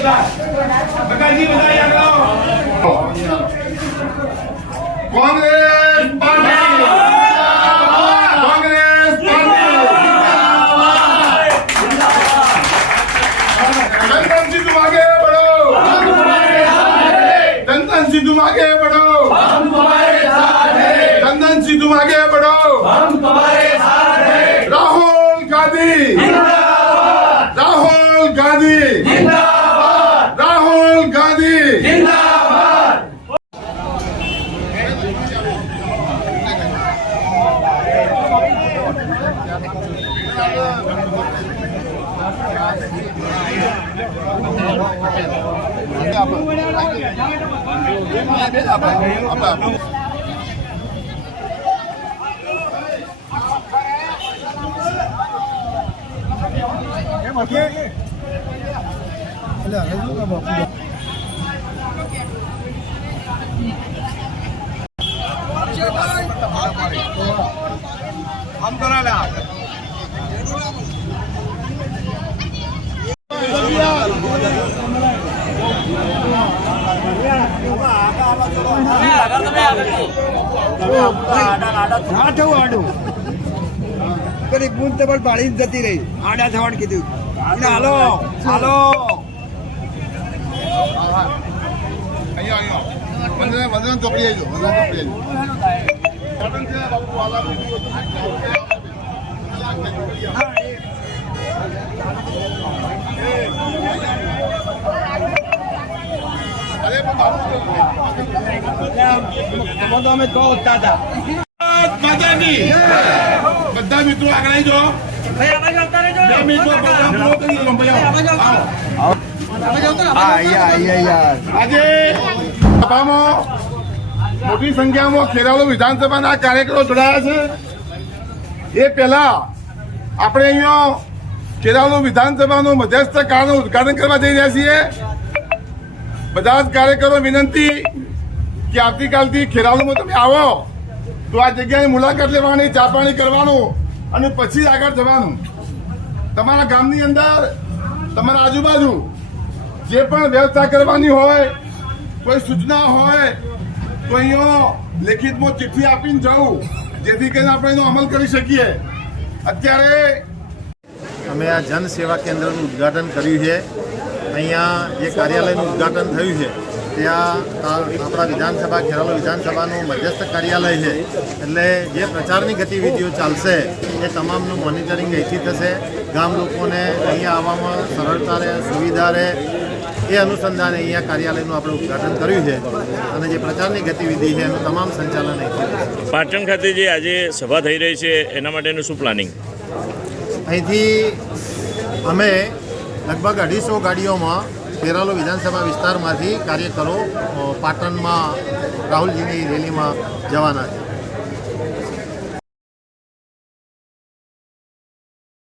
બકાજી બધા યાદ રાખો कांग्रेस पार्टी कांग्रेस पार्टी जनता तुम आगे बढ़ो जनता तुम आगे बढ़ो जनता तुम आगे बढ़ो राहुल गांधी राहुल गांधी राहुल गांधी हम करा ला પાડી જતી રહી આડા થવાડ કીધું હાલો હાલો વંદન ચોકડી આવી અમે તો હોતા હતા બધા મિત્રો આગળ આવી જાઓ આજે સભામાં મોટી સંખ્યામાં ખેરાલુ વિધાનસભાના કાર્યકરો જોડાયા છે એ પહેલા આપણે અહીંયા ખેરાલુ વિધાનસભાનું મધ્યસ્થ કાર્યનું ઉદઘાટન કરવા જઈ રહ્યા છીએ બધા જ કાર્યકરો વિનંતી કે આવતીકાલથી ખેરાલુમાં તમે આવો તો આ જગ્યાની મુલાકાત લેવાની ચા પાણી કરવાનું અને પછી આગળ જવાનું તમારા ગામની અંદર તમારા આજુબાજુ જે પણ વ્યવસ્થા કરવાની હોય કોઈ સૂચના હોય તો અહીંયા લેખિતમાં ચિઠ્ઠી આપીને જવું જેથી કરીને આપણે એનો અમલ કરી શકીએ અત્યારે અમે આ જન સેવા કેન્દ્રનું ઉદ્ઘાટન કર્યું છે અહીંયા જે કાર્યાલયનું ઉદ્ઘાટન થયું છે ત્યાં આપણા વિધાનસભા ખેરાલુ વિધાનસભાનું મધ્યસ્થ કાર્યાલય છે એટલે જે પ્રચારની ગતિવિધિઓ ચાલશે એ તમામનું મોનિટરિંગ અહીંથી થશે ગામ લોકોને અહીંયા આવવામાં સરળતા રહે સુવિધા રહે એ અનુસંધાને અહીંયા કાર્યાલયનું આપણે ઉદ્ઘાટન કર્યું છે અને જે પ્રચારની ગતિવિધિ છે એનું તમામ સંચાલન અહીંથી થશે. પાટણ ખાતે જે આજે સભા થઈ રહી છે એના માટેનું શું પ્લાનિંગ? અહીંથી અમે લગભગ 250 ગાડીઓમાં ખેરાલુ વિધાનસભા વિસ્તારમાંથી કાર્યકરો પાટણમાં રાહુલજીની રેલીમાં જવાના છે.